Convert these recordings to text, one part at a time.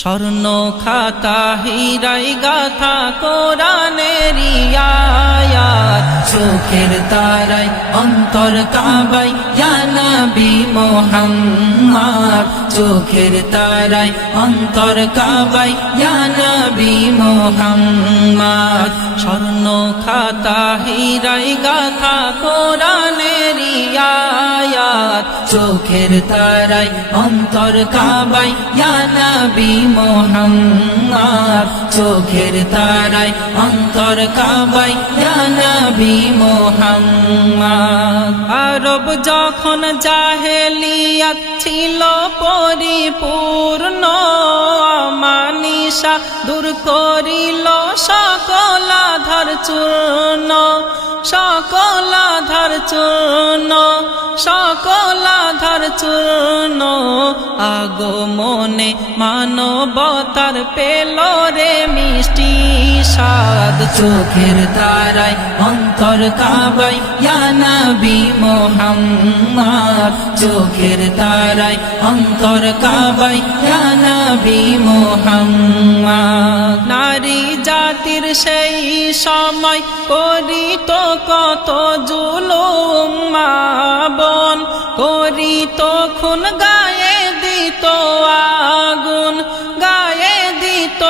স্বর্ণ খাতা হীরায় গাথা কোরআনের আয়াত, চোখের তারায় অন্তর কাবায় ইয়া নবী মুহাম্মদ, চোখের তারায় অন্তর কাবায় ইয়া নবী মুহাম্মদ। স্বর্ণ খাতা হীরায় গাথা কোরআনের আয়াত, চোখের তারায় অন্তর কাবায় ইয়া নবী মুহাম্মদ, চোখের তারায় অন্তর কাবায় ইয়া নবী মুহাম্মদ। আরব যখন জাহেলিয়াত ছিল পরিপূর্ণ, আমানিশা দূর করিল সকল আধার চূর্ণ, সকল আধার চূর্ণ, সকল আধার চূর্ণ। আগমনে মানবতার পেল রে মিষ্টি স্বাদ, চোখের তারায় অন্তর কাবায় ইয়া নবী মুহাম্মদ, চোখের তারায় অন্তর কাবায় ইয়া নবী মুহাম্মদ। নারী জাতির সেই সময় করিত কত জুলুম, মা বোন করিত খুন, গায়ে দিত আগুন, গায়ে দিত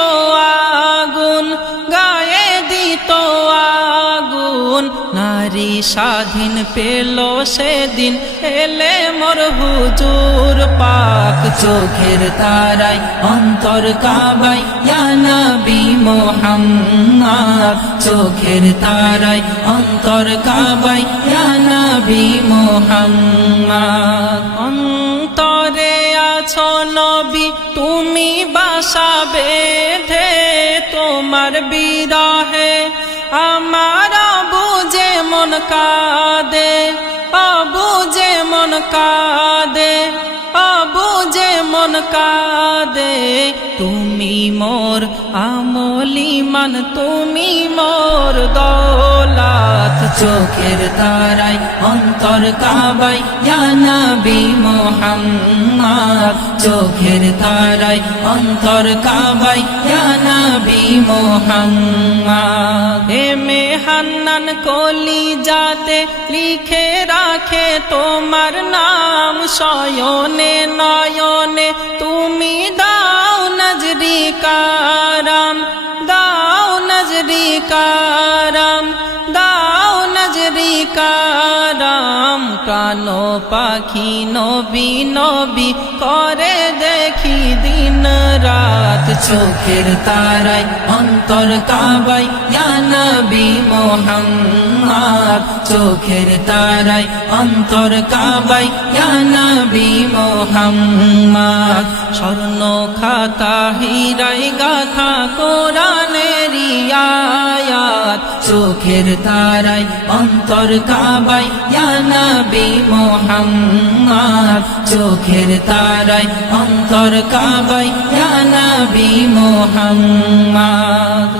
আগুন, গায়ে দিত আগুন। নারী স্বাধীন পেল সেদিন, এলে মোর হুজুর পাক, চোখের তারায় অন্তর কাবায় ইয়া নবী মুহাম্মদ, চোখের তারায় অন্তর কাবায় ইয়া নবী মুহাম্মদ। অন্তরে আছো নবী তুমি বাসা বেঁধে, তোমার বিরহে আমার বুঝে মন কাঁদে, বুঝে মন কাঁদে, বুঝে মন কাঁদে। তুমি মোর আমলিমান, তুমি মোর দৌলত, চোখের তারায় অন্তর কাবায় ইয়া নবী মুহাম্মদ, চোখের তারায় অন্তর কাবায় ইয়া নবী মুহাম্মদ। এমে হান্নান কলি যাতে লিখে রাখে তোমার নাম, শয়নে নয়নে তুমি দাও নজরি কারাম, দাও নজরি কারাম, দাও নজরি কারাম। কানো পাখি নবী নবী করে দেখি দিন রাত, চোখের তারায় অন্তর কাবায় ইয়া নবী মুহাম্মদ, চোখের তারায় অন্তর কাবায় ইয়া নবী মুহাম্মদ। স্বর্ণ খাতা হীরায় গাথা কোরআনের আয়াত, চোখের তারায় অন্তর কাবায় ইয়া নবী মুহাম্মদ, চোখের তারায় অন্তর কাবায় ইয়া নবী মুহাম্মদ।